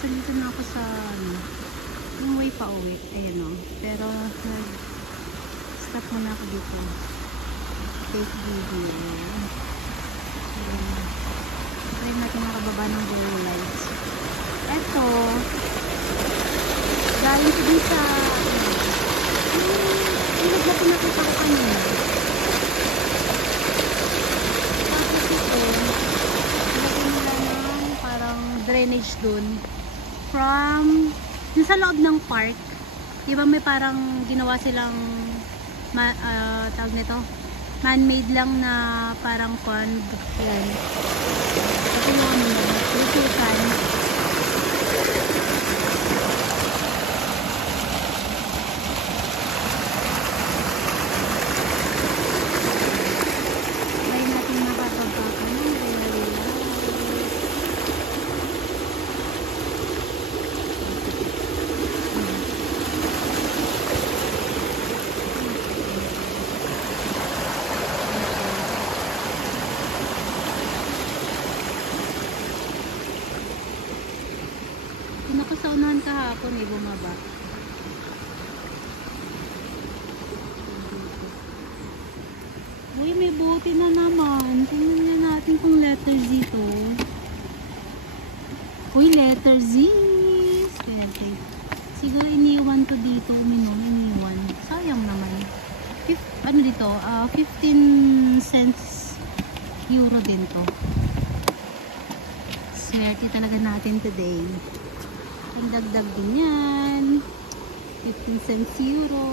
guys, dito na ako sa ano, yung way pa uwi. Ayan o. Pero nag-stop muna ako dito. Take video. Try natin makababa ng blue lights. Eto, galing ko din sa yung na pinakita ko kanina. Tapos ito, ilagay nila ng parang drainage dun from yung sa loob ng park. Diba may parang ginawa silang tawag nito, man-made lang na parang pond. Yan. Ito yung lusutan. Try natin makapagpapan ng ako sa unahan kahapon bumaba. Uy, may bote na naman. Tingnan nga natin kung letter Z to. Uy, letter Z. Okay. Siguro iniwan to dito. Iniwan. Sayang naman. Ano dito? 15 cents euro din to. Swerte talaga natin today. Ang dagdag din yan. 15 cents euro.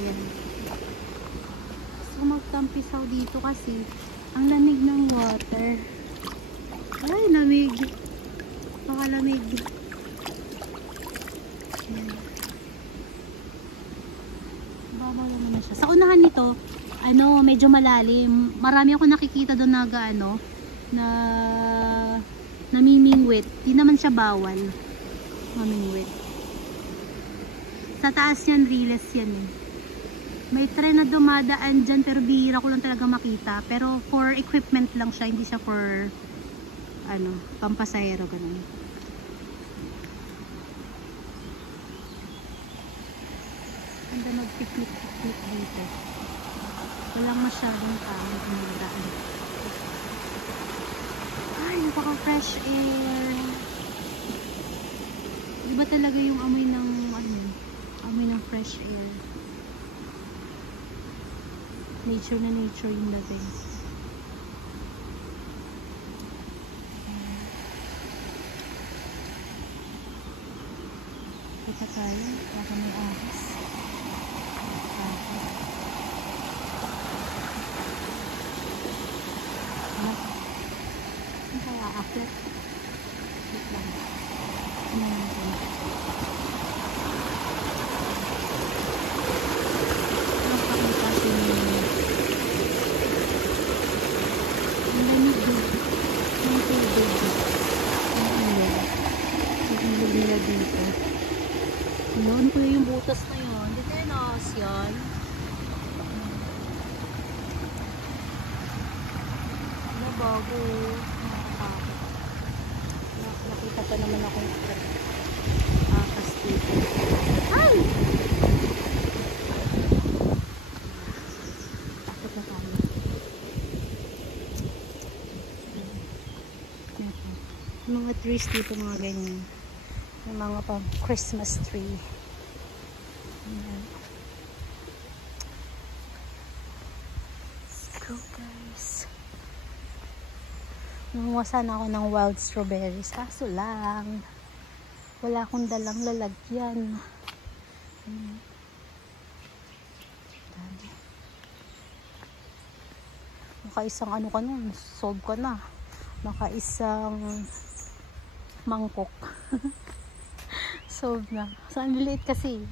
Ayan. So magtampisaw dito kasi ang lamig ng water. Ay, lamig. Makalamig. Ayan. Babaw naman na siya. Sa unahan nito, medyo malalim. Marami ako nakikita doon na namimingwit. Di naman siya bawal mamingwit. Sa taas yan, riles yan eh. May tren na dumadaan dyan pero bihira ko lang talaga makita. Pero for equipment lang siya, hindi siya for pampasayero ganun. Ganda mag-picnic dito. Walang masyadong tao na daan. Ay, napaka-fresh air. Iba talaga yung amoy ng fresh air. Nature na nature yung dating. Kita tayo, baka may ahas. Ang kaya akit. Wait lang. Noon ko yung butas na yun. Dito yung nahas yan. Bago. Nakakapit. Nakita pa naman akong akas dito. Ay! Takot na tayo. Mga trees dito, mga ganyan. Yung mga pang Christmas tree. Ayan. Let's go, guys. Nanguha sana ako ng wild strawberries. Kaso lang, wala akong dalang lalagyan. Ayan. Makaisang ka nun, solve ka na. Makaisang mangkok. Solve na. So, ang liliit kasi.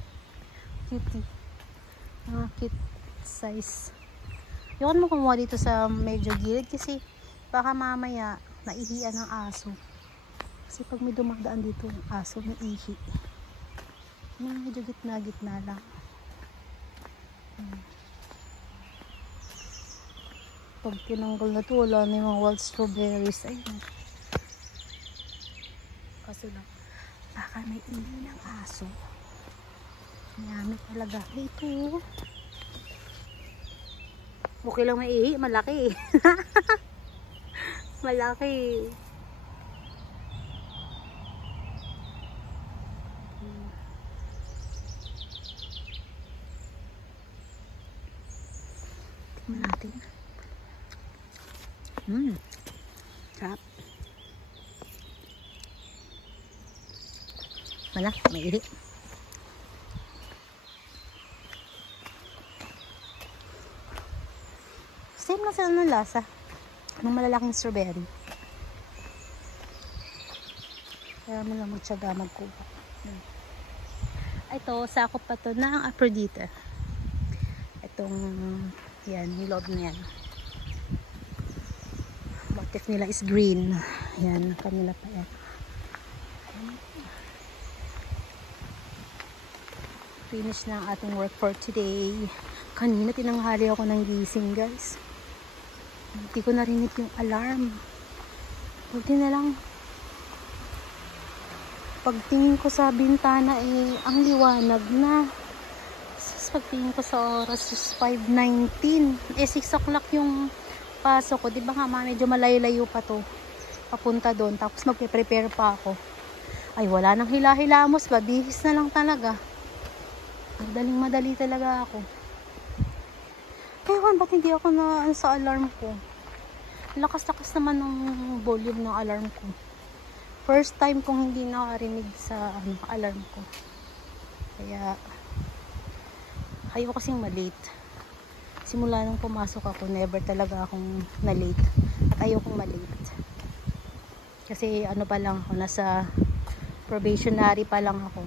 Cutie. Cute size. Yung mo kumuha dito sa medyo gilid kasi baka mamaya naihian ng aso. Kasi pag may dumadaan dito yung aso, may ihi. Medyo gitna-gitna lang. Pag tinanggal na ito, wala na yung mga wild strawberries. Ayun. kaso lang baka may ihi ng aso. Marami talaga ito. Okay lang may ihi, malaki. Malaki. Tingnan natin. Sarap. Wala, may ihi. Same na sila ng lasa ng malalaking strawberry. Kaya mo lang magtsaga magkuha. Ito, sakop pa to ng Aphrodite. Itong yan, yung loob na yan. Motif nila is green. Yan, kanila pa yan. Finish na ang ating work for today. Kanina tinanghali ako ng gising, guys. Hindi ko narinig yung alarm. Buti na lang. Pagtingin ko sa bintana ang liwanag na. Pagtingin ko sa oras is 5:19. 6 o'clock yung pasok ko. Diba nga medyo malayo-layo pa to. Papunta doon. Tapos magpe-prepare pa ako. Ay wala nang hila-hilamos. Babihis na lang talaga. Madaling-madali talaga ako. Ewan, ba't hindi ako na sa alarm ko? Lakas-lakas naman ng volume ng alarm ko. First time kong hindi nakarinig sa alarm ko. Kaya, ayaw kasing malate. Simula nung pumasok ako, never talaga akong na-late. At ayaw kong malate. Kasi ano pa lang ako, nasa probationary pa lang ako.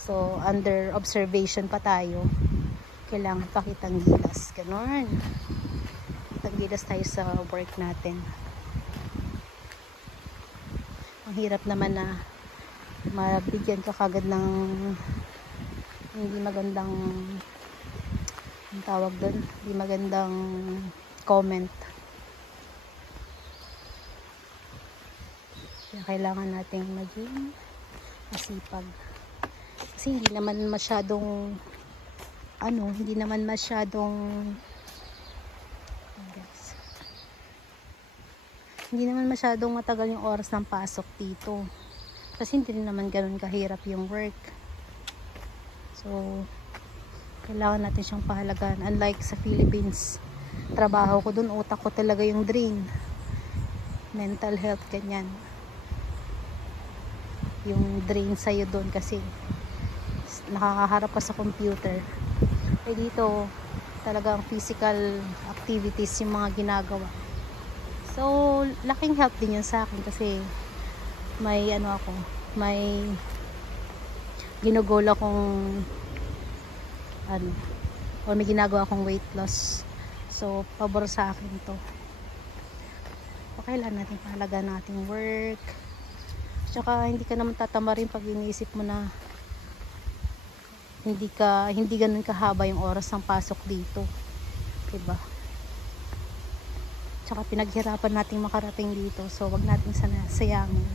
So, under observation pa tayo. Kailangan pakitang gilas. Ganon. Pakitang gilas tayo sa work natin. Ang hirap naman na mabigyan ka kagad ng hindi magandang ang tawag doon, hindi magandang comment. Kaya kailangan nating maging masipag. Kasi hindi naman masyadong hindi naman masyadong matagal yung oras ng pasok dito. Kasi hindi naman ganun kahirap yung work. So, kailangan natin siyang pahalagaan. Unlike sa Philippines, trabaho ko dun, utak ko talaga yung drain. Mental health, ganyan. Yung drain sa'yo dun kasi nakakaharap ka sa computer. Eh dito, talagang physical activities yung mga ginagawa. So, laking help din yun sa akin kasi may may ginugol akong or may ginagawa akong weight loss. So, pabor sa akin to. Kailangan natin pahalagaan nating work. Tsaka, hindi ka naman tatama rin pag iniisip mo na hindi ganun kahaba yung oras ng pasok dito. Diba? Tsaka pinaghirapan nating makarating dito. So, wag nating sayangin.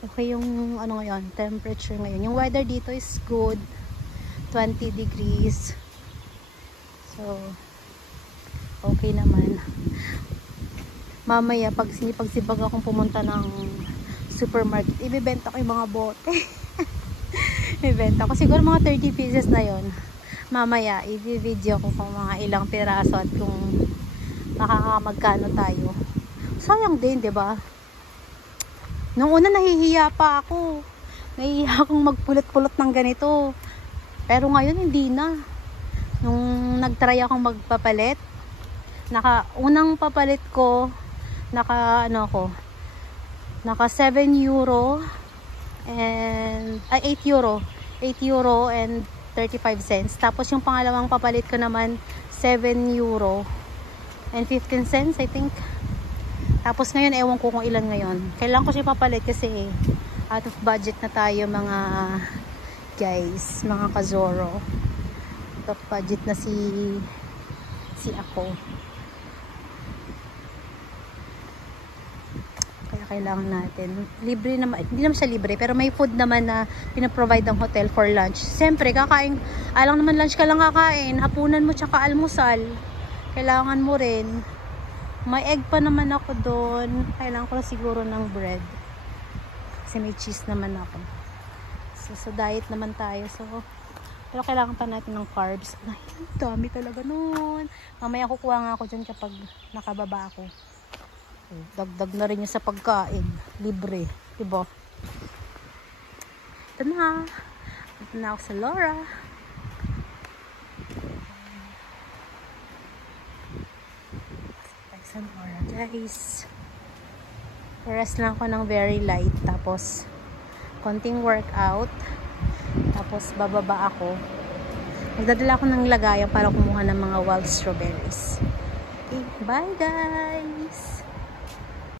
Okay yung ngayon, temperature ngayon. Yung weather dito is good. 20 degrees. So, okay naman. Mamaya, pag sinipagsibag akong pumunta ng supermarket, ibibenta ko yung mga bote. Ibibenta ko. Siguro mga 30 pieces na yon. Mamaya, i-video ko kung mga ilang piraso at kung makakamagkano tayo. Sayang din, 'di ba? Nung una nahihiya pa ako. Nahihiya akong magpulot-pulot ng ganito. Pero ngayon hindi na. Nung nagtry akong magpapalit, unang papalit ko, naka 7 euro and 8 euro and 35 cents. Tapos yung pangalawang papalit ko naman 7 euro and 15 cents I think. Tapos ngayon ewan ko kung ilan ngayon. Kailangan ko siya papalit kasi out of budget na tayo mga guys, mga kazoro. Out of budget na si ako. kailangan natin. Libre naman, hindi naman siya libre, pero may food naman na pinaprovide ng hotel for lunch. Siyempre, kakain, alang naman lunch ka lang kakain, hapunan mo tsaka almusal. Kailangan mo rin. May egg pa naman ako doon. Kailangan ko na siguro ng bread. Kasi may cheese naman ako. So, sa diet naman tayo. So, pero kailangan pa natin ng carbs. Ay, dami talaga nun. Mamaya kukuha nga ako dyan kapag nakababa ako. Dagdag na rin yung sa pagkain. Libre. Diba? Ito na. Ito na ako sa Laura. Sa Laura, guys. Rest lang ako ng very light. Tapos, konting workout. Tapos, bababa ako. Magdadala ako ng lagayan para kumuha ng mga wild strawberries. Okay, bye guys!